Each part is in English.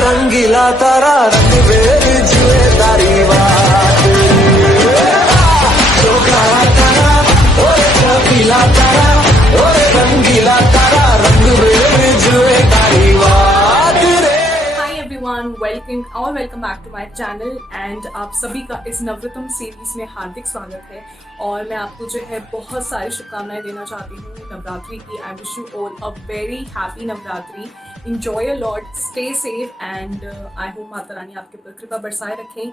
रंगीला तारा रंग बेरी जुए तारी बात चोखा तारा ओरे चौकीला तारा ओरे रंगीला तारा रंग बेरी जुए तारी बात रे। Hi everyone, welcome back to my channel and आप सभी का इस नवरत्न सीरीज में हार्दिक स्वागत है। और मैं आपको जो है बहुत सारी शुभकामनाएं देना चाहती हूँ नवरात्रि की। I wish you all a very happy Navratri. Enjoy a lot, stay safe and I hope Mata Rani आपके ऊपर कृपा बरसाए रखें।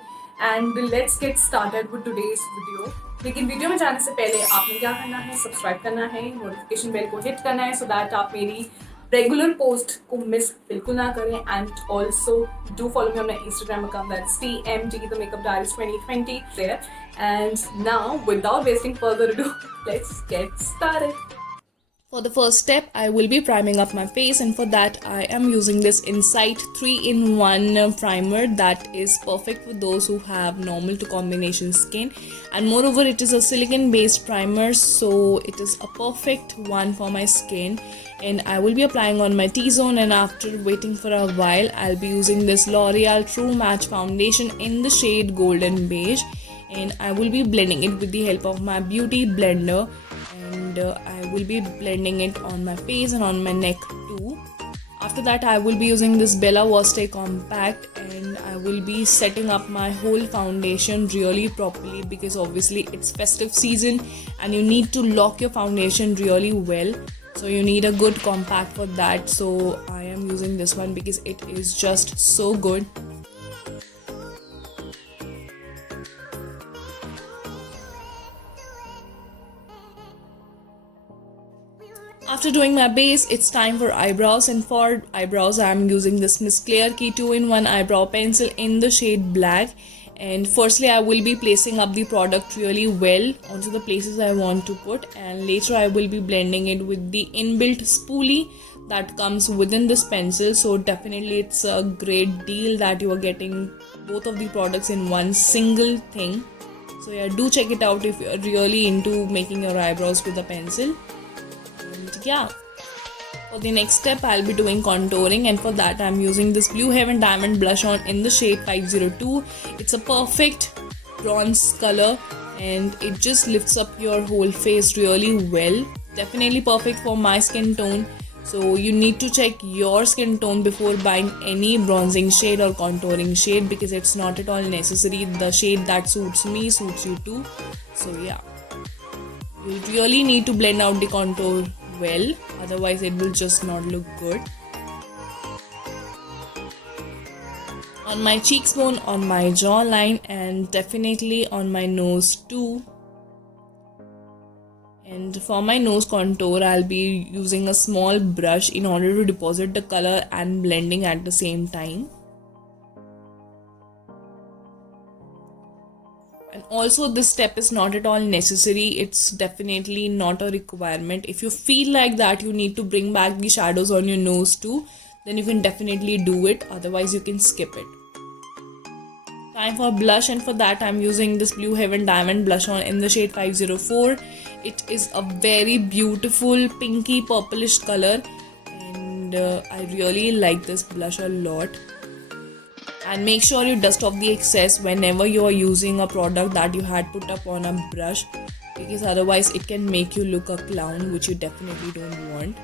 And let's get started with today's video. लेकिन वीडियो में जाने से पहले आपने क्या करना है, सब्सक्राइब करना है, नोटिफिकेशन बेल को हिट करना है सो दैट आप मेरी रेगुलर पोस्ट को मिस बिल्कुल ना करें। And also do follow me on my Instagram account, that's TMG the Makeup Diaries 2020 there. And now without wasting further ado, let's get started. For the first step, I will be priming up my face, and for that I am using this Insight 3-in-1 primer that is perfect for those who have normal to combination skin, and moreover it is a silicone based primer, so it is a perfect one for my skin. And I will be applying on my T-zone, and after waiting for a while I'll be using this L'Oreal True Match foundation in the shade Golden Beige, and I will be blending it with the help of my beauty blender. And I will be blending it on my face and on my neck too. After that I will be using this Bella Waste compact, and I will be setting up my whole foundation really properly because obviously it's festive season and you need to lock your foundation really well. So you need a good compact for that. So I am using this one because it is just so good. After doing my base, it's time for eyebrows, and for eyebrows I am using this Miss Claire Key 2-in-1 eyebrow pencil in the shade black. And firstly I will be placing up the product really well onto the places I want to put, and later I will be blending it with the inbuilt spoolie that comes within this pencil. So definitely it's a great deal that you are getting both of the products in one single thing. So yeah, do check it out if you're really into making your eyebrows with a pencil. Yeah, for the next step I'll be doing contouring, and for that I'm using this Blue Heaven Diamond blush on in the shade 502. It's a perfect bronze color and it just lifts up your whole face really well. Definitely perfect for my skin tone, so you need to check your skin tone before buying any bronzing shade or contouring shade because it's not at all necessary. The shade that suits me suits you too. So yeah, you really need to blend out the contour well, otherwise it will just not look good. On my cheekbone, on my jawline, and definitely on my nose too. And for my nose contour I'll be using a small brush in order to deposit the color and blending at the same time. And also this step is not at all necessary. It's definitely not a requirement. If you feel like that you need to bring back the shadows on your nose too, then you can definitely do it, otherwise you can skip it. Time for blush, and for that I'm using this Blue Heaven Diamond blush on in the shade 504. It is a very beautiful pinky purplish color, and I really like this blush a lot. And make sure you dust off the excess whenever you are using a product that you had put up on a brush, because otherwise it can make you look a clown, which you definitely don't want.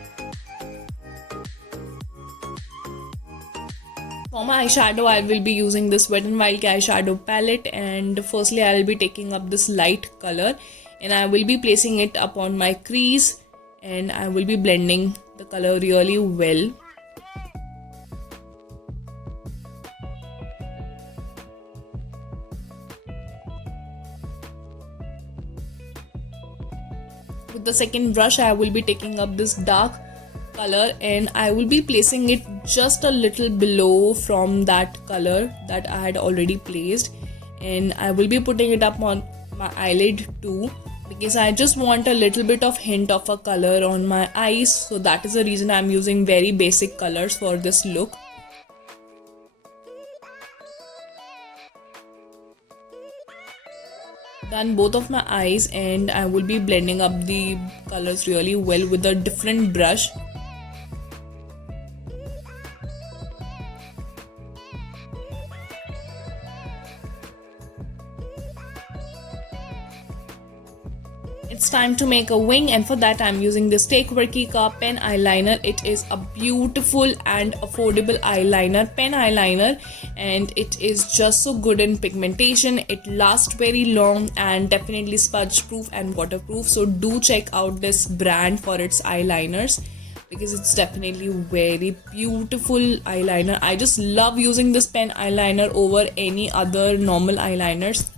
For my eyeshadow I will be using this Wet n Wild eyeshadow palette, and firstly I will be taking up this light color and I will be placing it upon my crease, and I will be blending the color really well. With the second brush I will be taking up this dark color, and I will be placing it just a little below from that color that I had already placed, and I will be putting it up on my eyelid too because I just want a little bit of hint of a color on my eyes. So that is the reason I'm using very basic colors for this look. Done both of my eyes, and I will be blending up the colors really well with a different brush. It's time to make a wing, and for that I'm using this Take Worky ka pen eyeliner. It is a beautiful and affordable pen eyeliner, and it is just so good in pigmentation. It lasts very long and definitely smudge proof and waterproof. So do check out this brand for its eyeliners, because it's definitely very beautiful eyeliner. I just love using this pen eyeliner over any other normal eyeliners.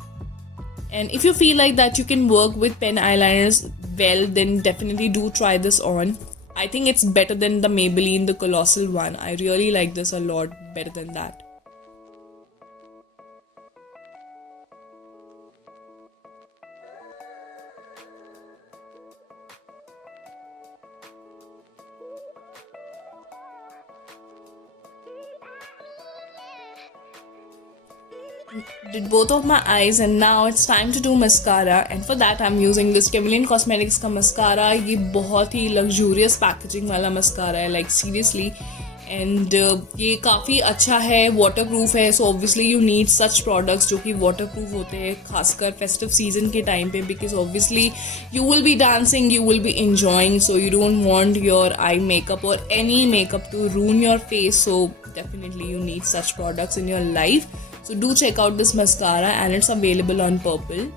And if you feel like that you can work with pen eyeliners well, then definitely do try this on. I think it's better than the Maybelline, the Colossal one. I really like this a lot better than that. Did both of my eyes, and now it's time to do mascara. And for that I'm using this Camilleon Cosmetics का mascara. ये बहुत ही luxurious packaging वाला mascara है, like seriously. And ये काफ़ी अच्छा है, waterproof है. So obviously you need such products जो कि waterproof होते हैं, खासकर festive season के time पे, because obviously you will be dancing, you will be enjoying, so you don't want your eye makeup or any makeup to ruin your face. So definitely you need such products in your life. So do check out this mascara, and it's available on Purple.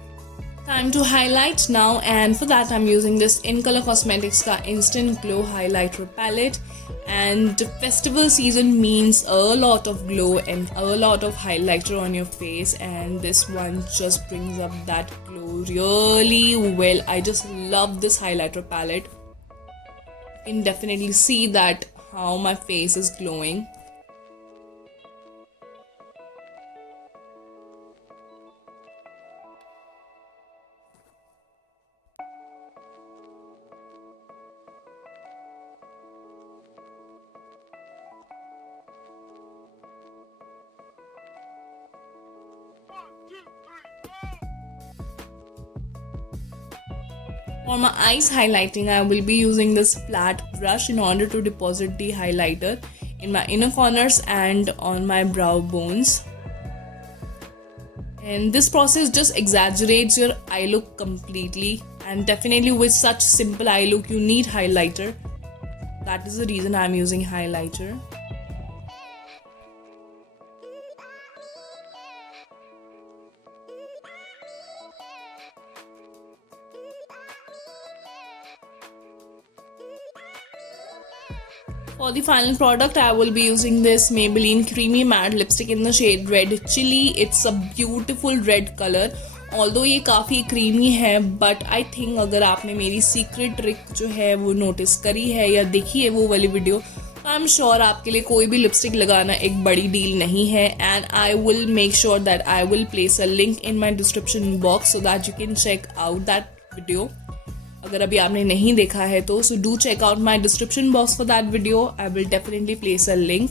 Time to highlight now, and for that I'm using this In Color Cosmetics ka Instant Glow Highlighter Palette. And festival season means a lot of glow and a lot of highlighter on your face, and this one just brings up that glow really well. I just love this highlighter palette. You can definitely see that how my face is glowing. For my eyes highlighting, I will be using this flat brush in order to deposit the highlighter in my inner corners and on my brow bones. And this process just exaggerates your eye look completely, and definitely with such simple eye look you need highlighter. That is the reason I am using highlighter. For the final product, I will be using this Maybelline Creamy Matte Lipstick in the shade Red Chili. It's a beautiful red color. Although ये काफ़ी creamy है, but I think अगर आपने मेरी secret trick जो है वो notice करी है या देखी है वो वाली वीडियो, तो I'm sure आपके लिए कोई भी lipstick लगाना एक बड़ी deal नहीं है. And I will make sure that I will place a link in my description box so that you can check out that video. अगर अभी आपने नहीं देखा है तो so do check out my description box for that video. I will definitely place a link.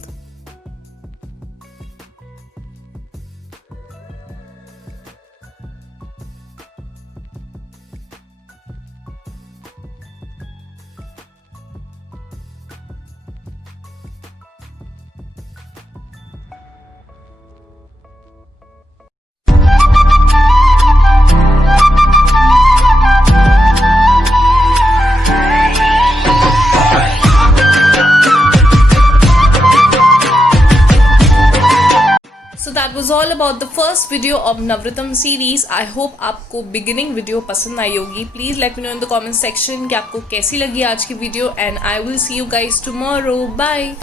So that was all about the first video of Navratam series. I hope आपको beginning video पसंद आई होगी. Please let me know in the comment section कि आपको कैसी लगी आज की video, and I will see you guys tomorrow. Bye.